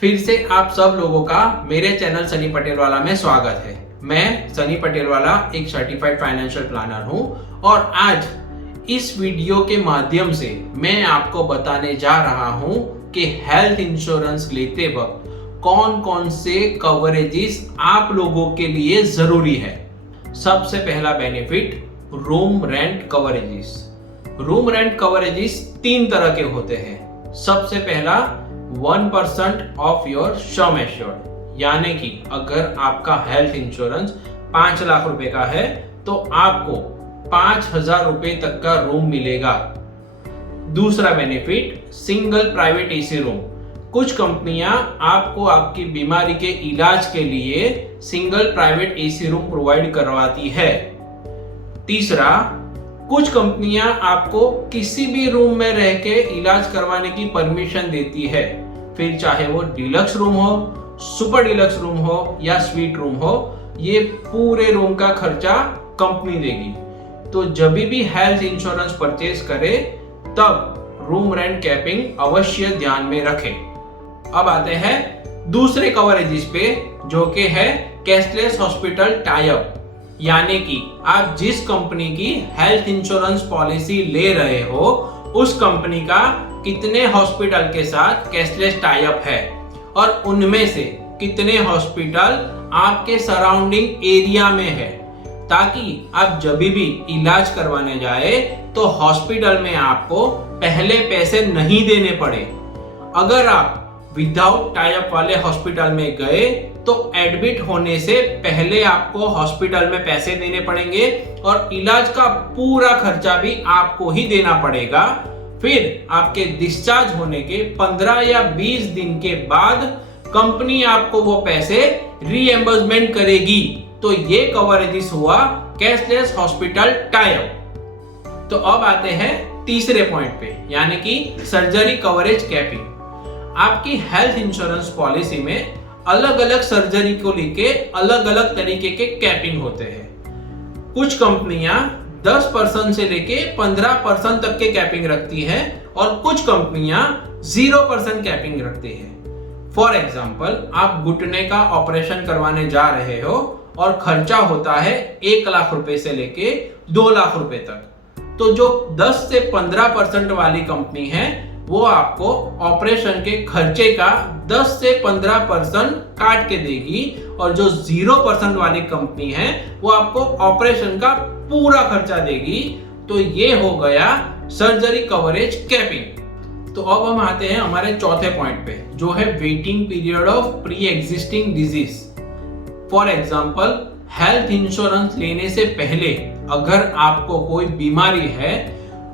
फिर से आप सब लोगों का मेरे चैनल सनी पटेल वाला में स्वागत है। मैं सनी पटेल वाला एक सर्टिफाइड फाइनेंशियल प्लानर हूं और आज इस वीडियो के माध्यम से मैं आपको बताने जा रहा हूं कि हेल्थ इंश्योरेंस लेते वक्त कौन कौन से कवरेजेस आप लोगों के लिए जरूरी है। सबसे पहला benefit, room rent coverages. Room rent coverages 3 तरह के होते हैं। सबसे पहला 1% ऑफ योर सम एश्योर्ड, यानी कि अगर आपका हेल्थ इंश्योरेंस 5 लाख रुपए का है तो आपको 5,000 रुपए तक का रूम मिलेगा। दूसरा benefit, single private AC room. कुछ कंपनियां आपको आपकी बीमारी के इलाज के लिए single private AC room provide करवाती है। तीसरा, कुछ कंपनियां आपको किसी भी रूम में रह के इलाज करवाने की परमिशन देती है, फिर चाहे वो डिलक्स रूम हो, सुपर डिलक्स रूम हो या स्वीट रूम हो, ये पूरे रूम का खर्चा कंपनी देगी। तो जब भी हेल्थ इंश्योरेंस परचेज करे तब रूम रेंट कैपिंग अवश्य ध्यान में रखें। अब आते हैं दूसरे कवरेजेस पे, जो कि है कैशलेस हॉस्पिटल टाई अप, यानी कि आप जिस कंपनी की हेल्थ इंश्योरेंस पॉलिसी ले रहे हो उस कंपनी का कितने हॉस्पिटल के साथ कैशलेस टाई अप है और उनमें से कितने हॉस्पिटल आपके सराउंडिंग एरिया में है, ताकि आप जब भी इलाज करवाने जाए तो हॉस्पिटल में आपको पहले पैसे नहीं देने पड़े। अगर आप विदाउट टाई अप वाले हॉस्पिटल में गए तो एडमिट होने से पहले आपको हॉस्पिटल में पैसे देने पड़ेंगे और इलाज का पूरा खर्चा भी आपको ही देना पड़ेगा। फिर आपके डिस्चार्ज होने के 15 या 20 दिन के बाद कंपनी आपको वो पैसे रीएम्बर्समेंट करेगी। तो ये कवरेजेस हुआ कैशलेस हॉस्पिटल टाई अप। तो अब आते हैं तीसरे पॉइंट पे, यानी कि सर्जरी कवरेज कैपिंग। आपकी हेल्थ इंश्योरेंस पॉलिसी में अलग अलग सर्जरी को लेके अलग अलग तरीके के कैपिंग होते हैं। कुछ कंपनियां 10% से लेके 15% तक के कैपिंग रखती है और कुछ कंपनियां 0% कैपिंग रखती है। फॉर एग्जांपल, आप घुटने का ऑपरेशन करवाने जा रहे हो और खर्चा होता है 1 लाख रुपए से लेके 2 लाख रुपए तक, तो जो 10 से 15% वाली कंपनी है वो आपको ऑपरेशन के खर्चे का 10 से 15% काट के देगी और जो 0% वाली कंपनी है वो आपको ऑपरेशन का पूरा खर्चा देगी। तो ये हो गया सर्जरी कवरेज कैपिंग। तो अब हम आते हैं हमारे चौथे पॉइंट पे, जो है waiting period of pre existing disease. For example, health insurance लेने से पहले अगर आपको कोई बीमारी है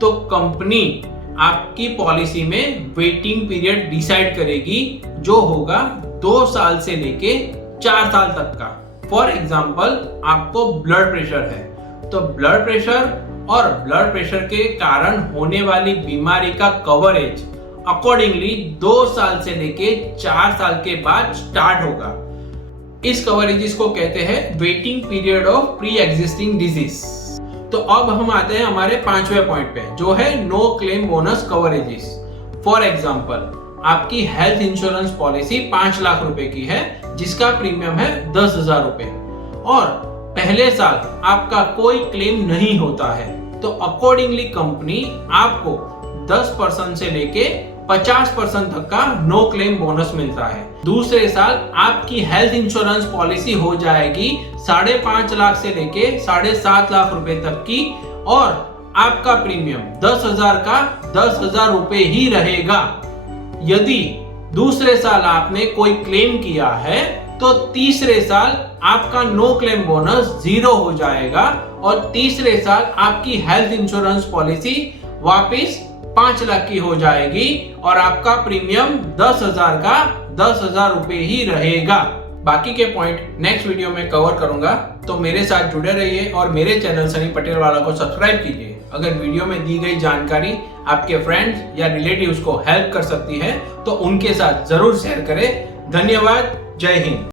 तो कंपनी आपकी पॉलिसी में वेटिंग पीरियड डिसाइड करेगी, जो होगा 2 साल से लेके 4 साल तक का। फॉर एग्जांपल, आपको ब्लड प्रेशर है तो ब्लड प्रेशर और ब्लड प्रेशर के कारण होने वाली बीमारी का कवरेज अकॉर्डिंगली 2 साल से लेके 4 साल के बाद स्टार्ट होगा। इस कवरेजेस को कहते हैं waiting period of pre existing disease. तो अब हम आते हैं हमारे 5वें पॉइंट पे, जो है no claim bonus coverages. For example, आपकी हेल्थ इंश्योरेंस पॉलिसी 5 लाख रुपए की है जिसका प्रीमियम है 10,000 रुपए और पहले साल आपका कोई क्लेम नहीं होता है, तो अकॉर्डिंगली कंपनी आपको 10% से लेके 50% तक का नो क्लेम बोनस मिलता है। दूसरे साल आपकी हेल्थ इंश्योरेंस पॉलिसी हो जाएगी 5.5 लाख से लेके 7.5 लाख रुपए तक की और आपका प्रीमियम 10,000 का 10,000 रुपए ही रहेगा। यदि दूसरे साल आपने कोई क्लेम किया है तो तीसरे साल आपका नो क्लेम बोनस 0 हो जाएगा और तीसरे साल आपकी हेल्थ इंश्योरेंस पॉलिसी वापस 5 लाख की हो जाएगी और आपका प्रीमियम 10,000 का 10,000 रुपए ही रहेगा। बाकी के पॉइंट नेक्स्ट वीडियो में कवर करूंगा, तो मेरे साथ जुड़े रहिए और मेरे चैनल सनी पटेल वाला को सब्सक्राइब कीजिए। अगर वीडियो में दी गई जानकारी आपके फ्रेंड्स या रिलेटिव्स को हेल्प कर सकती है तो उनके साथ जरूर शेयर करें। धन्यवाद। जय हिंद।